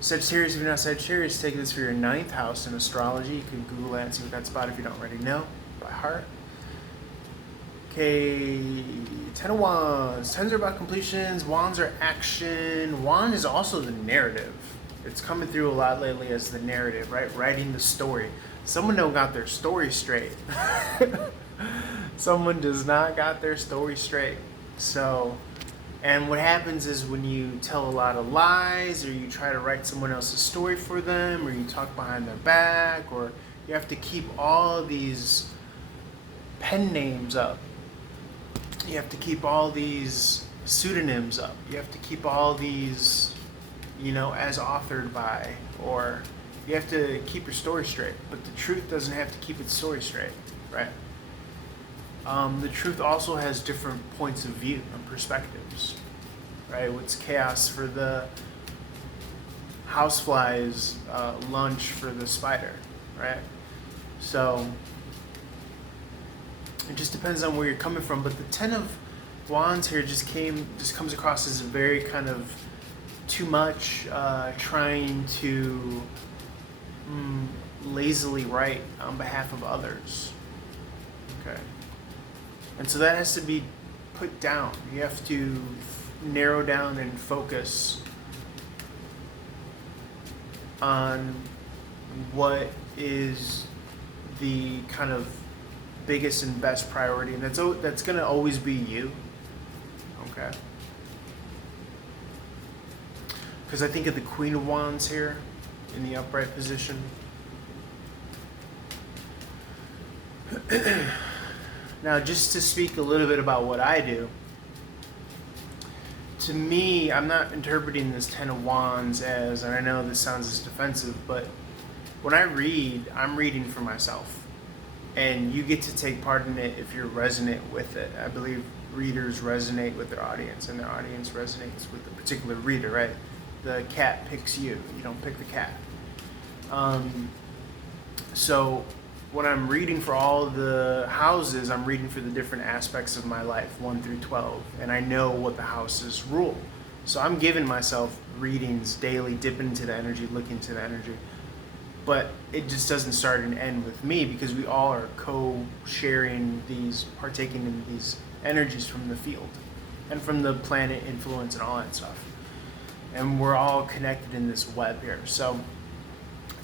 Sagittarius, if you're not Sagittarius, take this for your ninth house in astrology. You can Google that and see what that's about if you don't already know by heart. Okay, Ten of Wands. Tens are about completions. Wands are action. Wand is also the narrative. It's coming through a lot lately as the narrative, right? Writing the story. Someone don't got their story straight. Someone does not got their story straight. So, and what happens is when you tell a lot of lies, or you try to write someone else's story for them, or you talk behind their back, or you have to keep all of these pen names up. You have to keep all these pseudonyms up. You have to keep all these, as authored by, or you have to keep your story straight. But the truth doesn't have to keep its story straight, right? The truth also has different points of view and perspectives, right? What's chaos for the housefly is lunch for the spider, right? So it just depends on where you're coming from. But the Ten of Wands here just comes across as a very kind of too much, trying to lazily write on behalf of others. Okay. And so that has to be put down. You have to narrow down and focus on what is the kind of biggest and best priority, and that's going to always be you. Okay. Because I think of the Queen of Wands here in the upright position. Now, just to speak a little bit about what I do, to me, I'm not interpreting this Ten of Wands as, and I know this sounds as defensive, but when I read, I'm reading for myself. And you get to take part in it if you're resonant with it. I believe readers resonate with their audience, and their audience resonates with the particular reader, right? The cat picks you. You don't pick the cat. So when I'm reading for all the houses, I'm reading for the different aspects of my life, 1 through 12, and I know what the houses rule. So I'm giving myself readings daily, dipping into the energy, looking into the energy. But it just doesn't start and end with me, because we all are co-sharing these, partaking in these energies from the field and from the planet influence and all that stuff. And we're all connected in this web here. So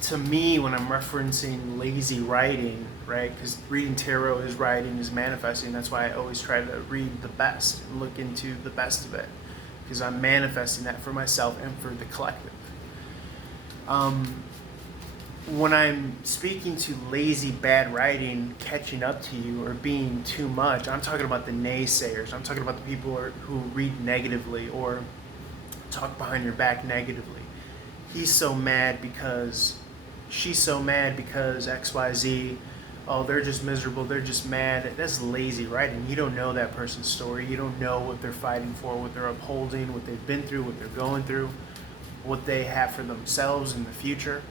to me, when I'm referencing lazy writing, right, because reading tarot is writing, is manifesting. That's why I always try to read the best and look into the best of it, because I'm manifesting that for myself and for the collective. When I'm speaking to lazy, bad writing catching up to you or being too much, I'm talking about the naysayers. I'm talking about the people who read negatively or talk behind your back negatively. He's so mad because, she's so mad because XYZ. Oh, they're just miserable. They're just mad. That's lazy writing. You don't know that person's story. You don't know what they're fighting for, what they're upholding, what they've been through, what they're going through, what they have for themselves in the future.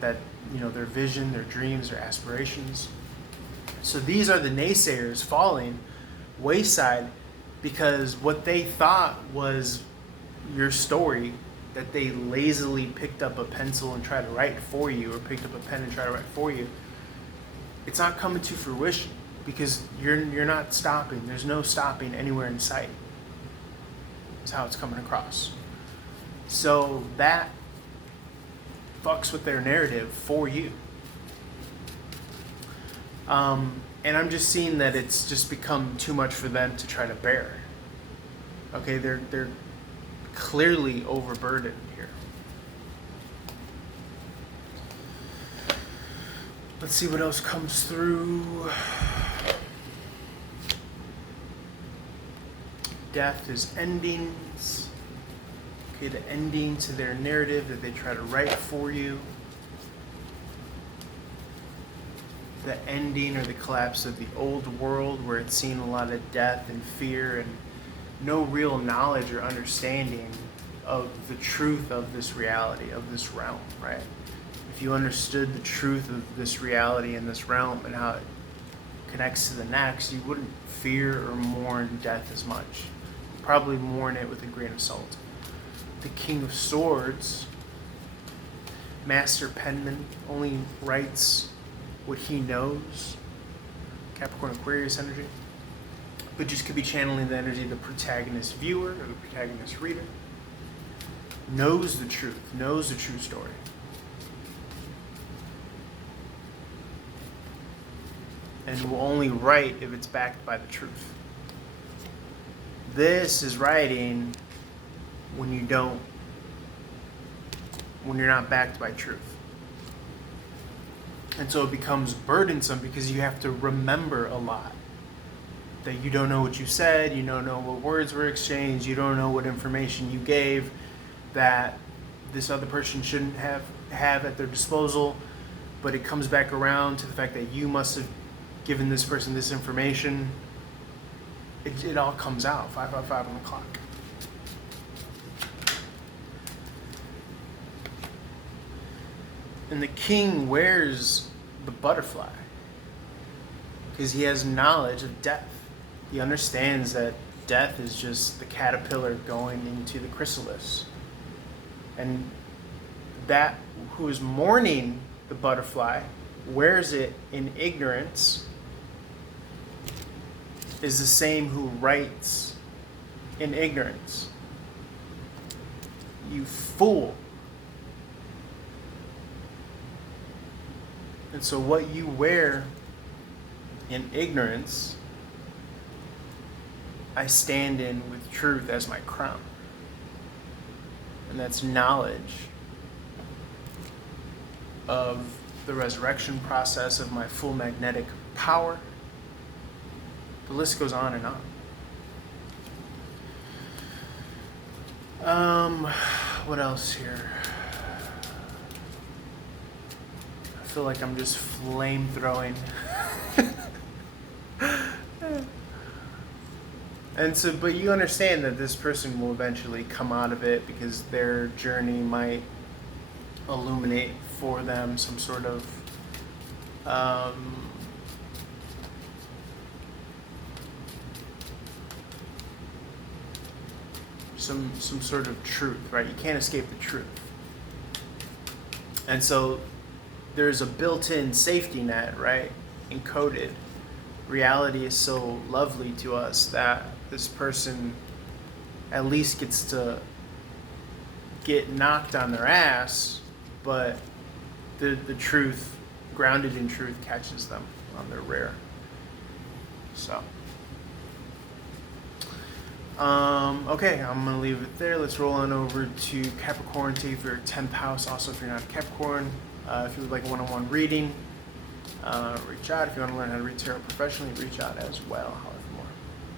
That, their vision, their dreams, their aspirations. So these are the naysayers falling wayside because what they thought was your story, that they lazily picked up a pencil and tried to write for you, or picked up a pen and tried to write for you, it's not coming to fruition because you're not stopping. There's no stopping anywhere in sight. That's how it's coming across. So that fucks with their narrative for you. And I'm just seeing that it's just become too much for them to try to bear. Okay, they're clearly overburdened here. Let's see what else comes through. Death is endings. Okay, the ending to their narrative that they try to write for you. The ending or the collapse of the old world, where it's seen a lot of death and fear and no real knowledge or understanding of the truth of this reality, of this realm, right? If you understood the truth of this reality and this realm and how it connects to the next, you wouldn't fear or mourn death as much. You'd probably mourn it with a grain of salt. The King of Swords master penman, only writes what he knows. Capricorn Aquarius energy. But just could be channeling the energy of the protagonist viewer or the protagonist reader. Knows the truth, knows the true story. And will only write if it's backed by the truth. This is writing when you're not backed by truth. And so it becomes burdensome because you have to remember a lot. That you don't know what you said, you don't know what words were exchanged, you don't know what information you gave that this other person shouldn't have at their disposal. But it comes back around to the fact that you must have given this person this information. It all comes out 5 on the clock. And the king wears the butterfly because he has knowledge of death. He understands that death is just the caterpillar going into the chrysalis. And that who is mourning the butterfly, wears it in ignorance, is the same who writes in ignorance. You fool. And so what you wear in ignorance, I stand in with truth as my crown. And that's knowledge of the resurrection process, of my full magnetic power. The list goes on and on. What else here? I feel like I'm just flame throwing. And so, but you understand that this person will eventually come out of it because their journey might illuminate for them some sort of some sort of truth, right? You can't escape the truth. And so there's a built-in safety net, right? Encoded. Reality is so lovely to us that this person at least gets to get knocked on their ass, but the truth, grounded in truth, catches them on their rear. So, okay, I'm going to leave it there. Let's roll on over to Capricorn. Take it for your 10th house. Also, if you're not a Capricorn, if you would like a one-on-one reading, reach out. If you want to learn how to read tarot professionally, reach out as well.